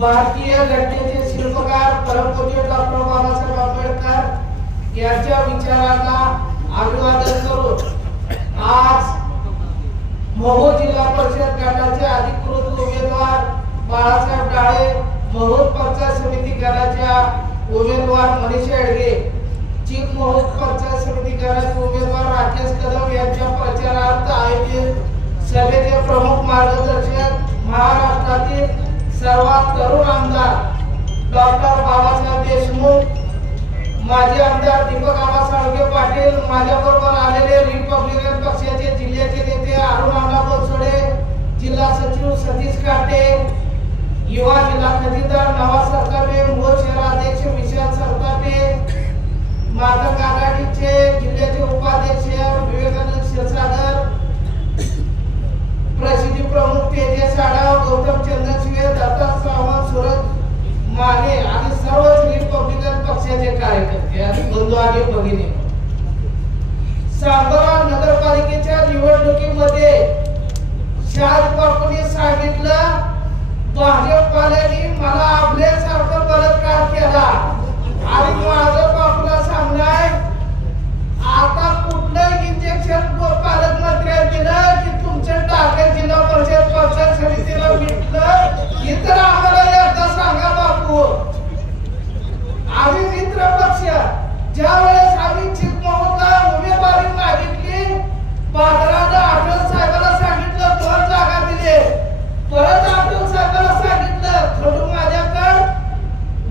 भारतीय घटनेचे शिल्पकार परमपूज्य डॉक्टर बाबासाहेब आंबेडकर यांच्या विचारांना अभिवादन करून आज महूर जिल्हा परिषद गटाचे अधिकृत उमेदवार बाळासाहेब डाळे, महूर पंचायत समिती गटाच्या उमेदवार मनीषा एडगे, चीफ महूर पंचायत समिती गटाचे उमेदवार राकेश कदम यांच्या प्रचारार्थ आयोजित सभेचे प्रमुख मार्गदर्शक महाराष्ट्रातील सर्वात तरुण आमदार डॉक्टर बाबासाहेब देशमुख, माजी आमदार दीपक आबा साळुंखे पाटील, माझ्याबरोबर आलेले रिपब्लिकन पक्षाचे जिल्ह्याचे नेते अरुण बोसोडे, जिल्हा सचिव सतीश काटे, युवा जिल्हा खजिनदार नवाज सरकारे, मूळ शहराध्यक्ष विशाल सरकारे, मातंग आघाडीचे जिल्ह्याचे उपाध्यक्ष विवेकानंद क्षीरसागर, प्रसिद्धी प्रमुख तेजस आढाव, गौतम चंद्रशिवे, दत्ता सावंत, सूरज माने आणि सर्वच रिपब्लिकन पक्षाचे कार्यकर्ते आणि बंधू आणि भगिनी, सांगोला नगरपालिकेच्या निवडणुकीमध्ये शहाद बापूंनी सांगितलं भाजपवाल्यांनी मला आपल्यासारखं बलात्कार केला आणि माझं बापूला सांगणार आता कुठलं इंजेक्शन पालकमंत्र्यांनी दिलं की तुमचं टाके जिल्हा परिषद पंचायत समितीला भेटलं इतर आम्हाला एकदा सांगा बापू. आम्ही मित्र पक्ष ज्या वेळेस आम्ही चिपळूणला उमेदवारी मागितली, बाजाराला आठवण साहेबांना सांगितलं 2 जागा दिले, परत आठवण साहेबांना सांगितलं थोडं माझ्याकडे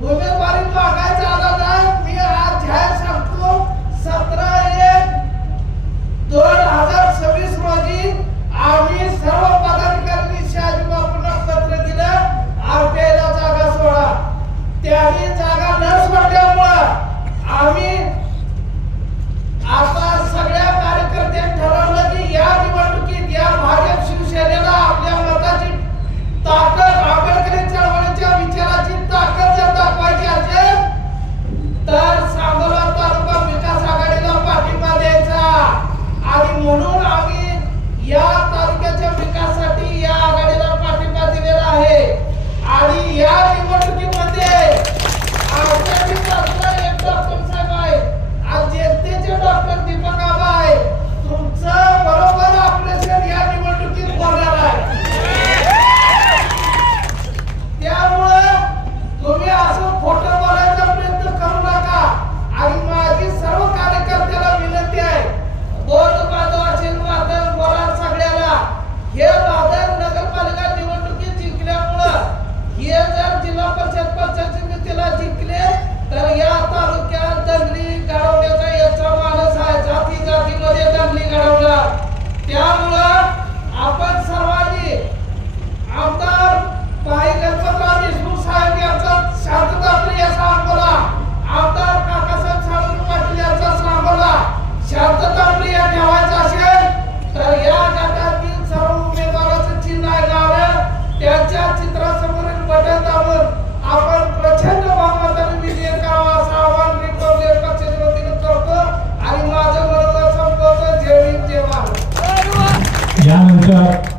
उमेदवारी मागायचा आला नाही. मी आज जाहीर सांगतो 17/1/2026 रोजी आम्ही सर्व पदाधिकाऱ्यांनी शहाजी बापूंना पत्र दिलं आरपीआयला जागा सोडा. त्याने जागा न सोडल्यामुळे आम्ही आता सगळ्या कार्यकर्त्यांनी ठरवलं की या निवडणुकीत या भाजप शिवसेनेला आपल्या मताची ताकद, आंबेडकरी चळवळीच्या विचाराची ताकद जर दाखवायची असेल तर सांगोला तालुका विकास आघाडीला पाठिंबा द्यायचा आणि म्हणून आम्ही या तालुक्याच्या विकासासाठी या आघाडीला पाठिंबा दिलेला आहे. आणि या निवडणुकीमध्ये आमच्याची बाजूला एक डॉक्टर साहेब आहे, आज जनतेचे डॉक्टर दीपक आबा आहे. तुमचं बरोबर ऑपरेशन या निवडणुकीत होणार आहे. त्यामुळे तुम्ही असं खोटं बोलायचा प्रयत्न करू नका. आणि माझी सर्व कार्यकर्त्याला विनंती आहे, बोध बाजू असेल वादन बोला सगळ्याला, हे वादन नगरपालिका निवडणुकीत जिंकल्यामुळं हे जर जिल्हा परिषद पंचायत समितीला जिंकले तर या